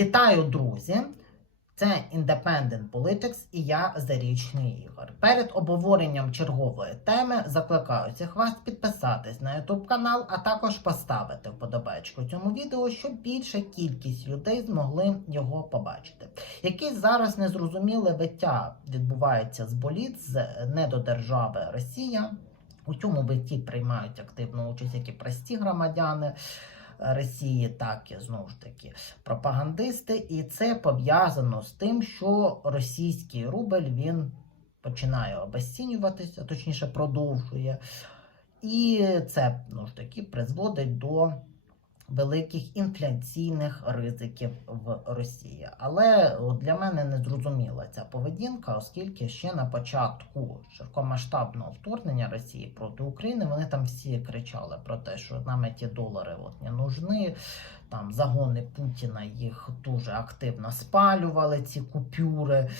Вітаю, друзі! Це Independent Politics і я Зарічний Ігор. Перед обговоренням чергової теми закликаю всіх вас підписатись на YouTube канал, а також поставити вподобайку цьому відео, щоб більша кількість людей змогли його побачити. Якесь зараз незрозуміле виття відбувається з боліт з недодержави Росія. У цьому витті приймають активну участь як і прості громадяни. Росії, так і знову ж таки пропагандисти, і це пов'язано з тим, що російський рубль він починає обесцінюватися, точніше продовжує. І це ну ж таки призводить до великих інфляційних ризиків в Росії. Але для мене не зрозуміла ця поведінка, оскільки ще на початку широкомасштабного вторгнення Росії проти України вони там всі кричали про те, що нам ті долари от не нужны. Там загони Путіна їх дуже активно спалювали, ці купюри.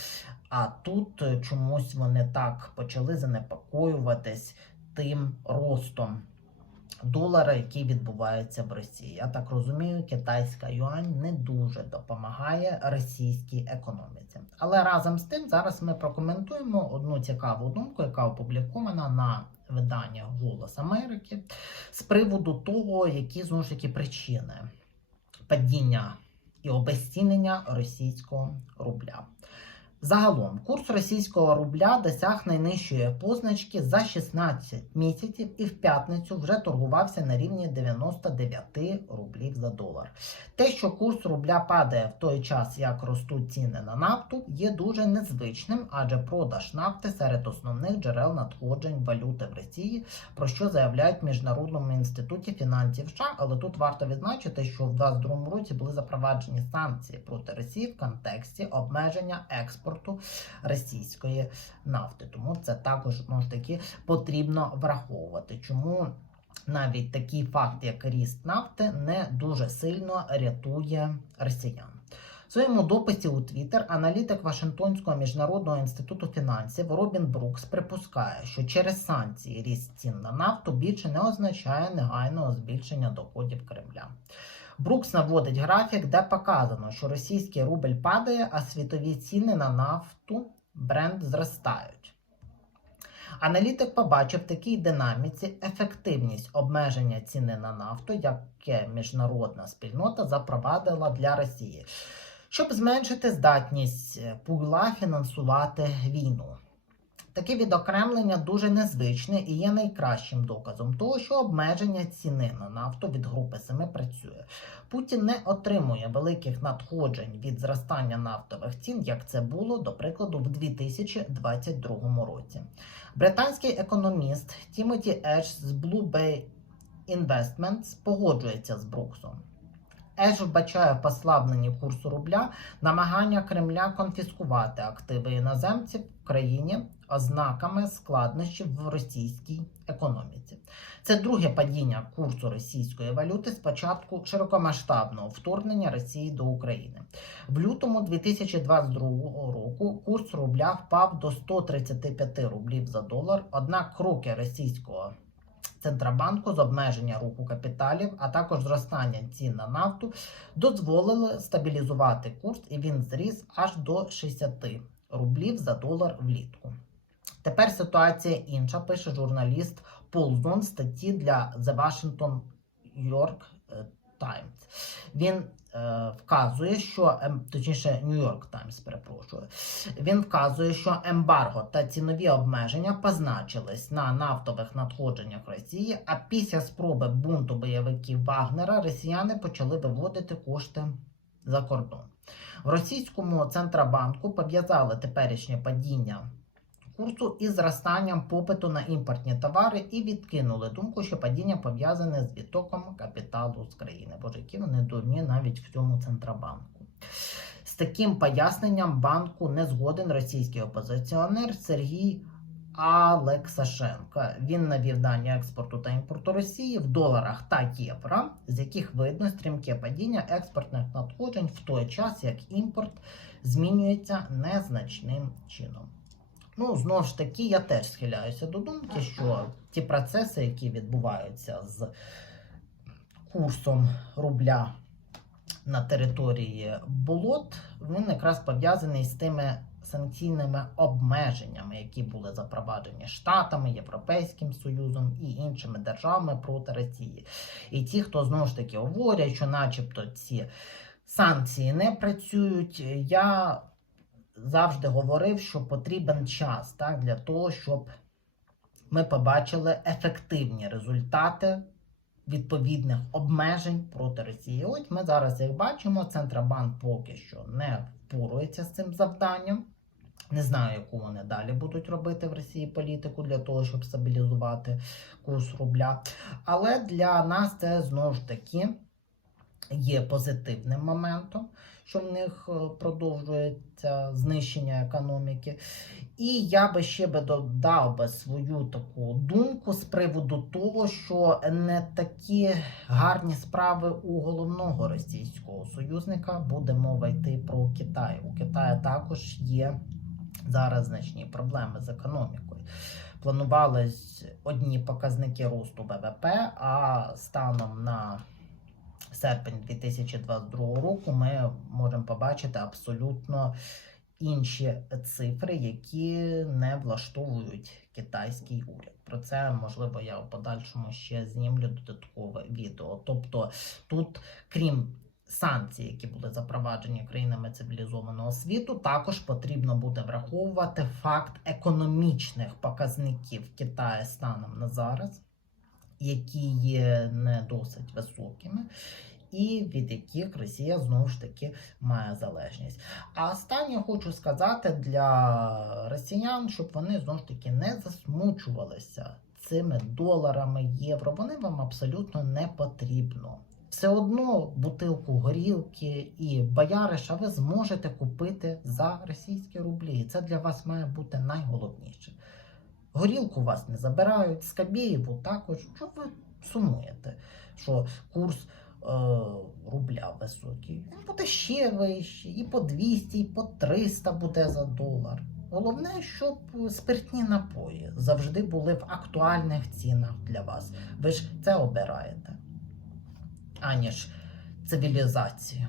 А тут чомусь вони так почали занепокоюватись тим ростом долара, який відбувається в Росії. Я так розумію, китайська юань не дуже допомагає російській економіці. Але разом з тим зараз ми прокоментуємо одну цікаву думку, яка опублікована на видання Голос Америки з приводу того, які знову ж таки причини падіння і обезцінення російського рубля. Загалом курс російського рубля досяг найнижчої позначки за 16 місяців і в п'ятницю вже торгувався на рівні 99 рублів за долар. Те, що курс рубля падає в той час, як ростуть ціни на нафту, є дуже незвичним, адже продаж нафти серед основних джерел надходжень валюти в Росії, про що заявляють в Міжнародному інституті фінансів США. Але тут варто відзначити, що в 2022 році були запроваджені санкції проти Росії в контексті обмеження експорту російської нафти. Тому це також знову ж таки потрібно враховувати. Чому навіть такий факт, як ріст нафти, не дуже сильно рятує росіян. В своєму дописі у Твіттер аналітик Вашингтонського міжнародного інституту фінансів Робін Брукс припускає, що через санкції ріст цін на нафту більше не означає негайного збільшення доходів Кремля. Брукс наводить графік, де показано, що російський рубль падає, а світові ціни на нафту бренд зростають. Аналітик побачив в такій динаміці ефективність обмеження ціни на нафту, яке міжнародна спільнота запровадила для Росії, щоб зменшити здатність пуйла фінансувати війну. Таке відокремлення дуже незвичне і є найкращим доказом того, що обмеження ціни на нафту від групи 7 працює. Путін не отримує великих надходжень від зростання нафтових цін, як це було, до прикладу, в 2022 році. Британський економіст Тімоті Еш з Blue Bay Investments погоджується з Бруксом. Еш вбачає в курсу рубля намагання Кремля конфіскувати активи іноземців в країні ознаками складнощів в російській економіці. Це друге падіння курсу російської валюти з початку широкомасштабного вторгнення Росії до України. В лютому 2022 року курс рубля впав до 135 рублів за долар. Однак кроки російського Центробанку з обмеження руху капіталів, а також зростання цін на нафту дозволили стабілізувати курс, і він зріс аж до 60 рублів за долар влітку. Тепер ситуація інша, пише журналіст Ползон статті для The Washington York Times. Він е, вказує, що ем, точніше Нью-Йорк Таймс, перепрошую. Він вказує, що ембарго та цінові обмеження позначились на нафтових надходженнях Росії. А після спроби бунту бойовиків Вагнера росіяни почали виводити кошти за кордон. В російському центробанку пов'язали теперішнє падіння курсу із зростанням попиту на імпортні товари і відкинули думку, що падіння пов'язане з відтоком капіталу з країни. Боже, які вони дурні навіть в цьому центробанку. З таким поясненням банку не згоден російський опозиціонер Сергій Алексашенко. Він навів дані експорту та імпорту Росії в доларах та євро, з яких видно стрімке падіння експортних надходжень в той час, як імпорт змінюється незначним чином. Ну, знову ж таки, я теж схиляюся до думки, що ті процеси, які відбуваються з курсом рубля на території болот, він якраз пов'язаний з тими санкційними обмеженнями, які були запроваджені Штатами, Європейським Союзом і іншими державами проти Росії. І ті, хто знову ж таки говорять, що начебто ці санкції не працюють, я завжди говорив, що потрібен час так, для того, щоб ми побачили ефективні результати відповідних обмежень проти Росії. От ми зараз, як бачимо, Центробанк поки що не впорується з цим завданням. Не знаю, яку вони далі будуть робити в Росії політику для того, щоб стабілізувати курс рубля. Але для нас це знову ж таки є позитивним моментом, що в них е, продовжується знищення економіки. І я би ще би додав би свою таку думку з приводу того, що не такі гарні справи у головного російського союзника буде мова йти про Китай. У Китаю також є зараз значні проблеми з економікою. Планувались одні показники росту ВВП, а станом на серпень 2022 року ми можемо побачити абсолютно інші цифри, які не влаштовують китайський уряд. Про це можливо я в подальшому ще знімлю додаткове відео. Тобто тут, крім санкцій, які були запроваджені країнами цивілізованого світу, також потрібно буде враховувати факт економічних показників Китаю станом на зараз, які є не досить високими. І від яких Росія знову ж таки має залежність. А останнє хочу сказати для росіян, щоб вони знову ж таки не засмучувалися цими доларами, євро. Вони вам абсолютно не потрібно. Все одно бутилку горілки і бояриша ви зможете купити за російські рублі. І це для вас має бути найголовніше. Горілку вас не забирають, Скабєєву також. Що ви сумуєте? Що курс рубля високий? Він буде ще вищий, і по 200, і по 300 буде за долар. Головне, щоб спиртні напої завжди були в актуальних цінах для вас. Ви ж це обираєте, аніж цивілізацію.